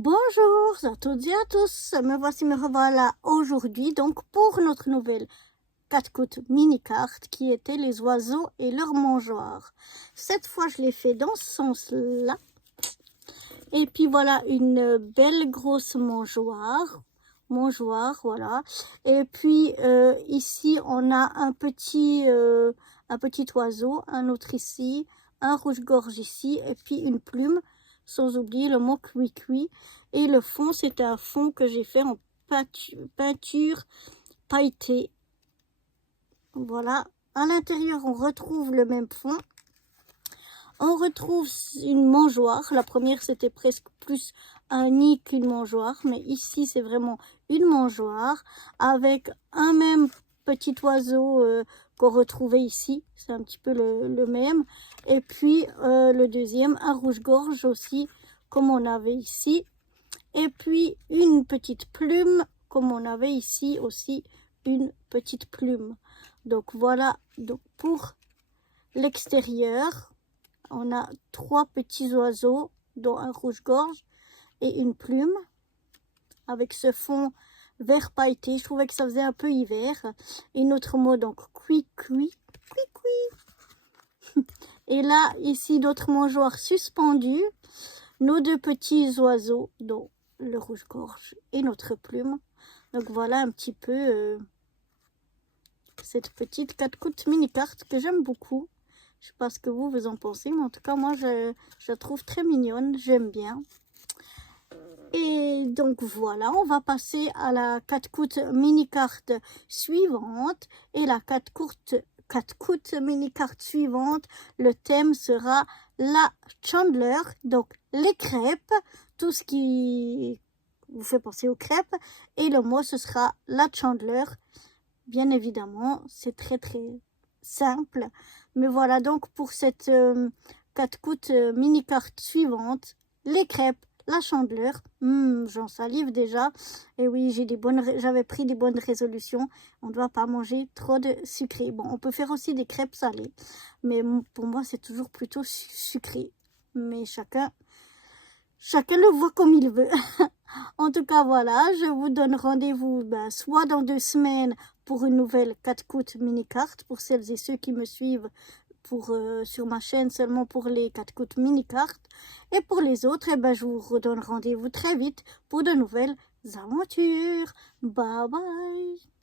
Bonjour à toutes et à tous, me revoilà aujourd'hui donc pour notre nouvelle 4 mini-carte qui était les oiseaux et leurs mangeoires. Cette fois je l'ai fait dans ce sens-là. Et puis voilà une belle grosse mangeoire, voilà. Et puis ici on a un petit oiseau, un autre ici, un rouge-gorge ici et puis une plume. Sans oublier le mot cuit-cuit. Et le fond, c'est un fond que j'ai fait en peinture pailletée. Voilà. À l'intérieur, on retrouve le même fond. On retrouve une mangeoire. La première, c'était presque plus un nid qu'une mangeoire. Mais ici, c'est vraiment une mangeoire avec un même petit oiseau qu'on retrouvait ici. C'est un petit peu le même. Et puis, le deuxième, un rouge-gorge aussi, comme on avait ici. Et puis, une petite plume, comme on avait ici aussi, une petite plume. Donc, voilà. Donc, pour l'extérieur, on a 3 petits oiseaux, dont un rouge-gorge et une plume, avec ce fond vert pailleté. Je trouvais que ça faisait un peu hiver. Et notre mot, donc, cuit-cuit, cuit-cuit. Et là, ici, notre mangeoire suspendu, nos 2 petits oiseaux, dont le rouge-gorge et notre plume. Donc, voilà un petit peu cette petite 4 mini-carte que j'aime beaucoup. Je ne sais pas ce que vous en pensez, mais en tout cas, moi, je la trouve très mignonne. J'aime bien. Et donc, voilà, on va passer à la 4 mini-carte suivante. Et la 4 mini-carte suivante, le thème sera la Chandler, donc les crêpes, tout ce qui vous fait penser aux crêpes. Et le mot, ce sera la Chandler. Bien évidemment, c'est très simple. Mais voilà donc pour cette 4 mini-carte suivante, les crêpes, la Chandeleur. J'en salive déjà. Et oui, j'avais pris des bonnes résolutions. On ne doit pas manger trop de sucré. Bon, on peut faire aussi des crêpes salées. Mais pour moi, c'est toujours plutôt sucré. Mais chacun le voit comme il veut. En tout cas, voilà, je vous donne rendez-vous soit dans 2 semaines pour une nouvelle 4 mini-carte pour celles et ceux qui me suivent sur ma chaîne seulement pour les 4 mini-cartes. Et pour les autres, je vous redonne rendez-vous très vite pour de nouvelles aventures. Bye bye.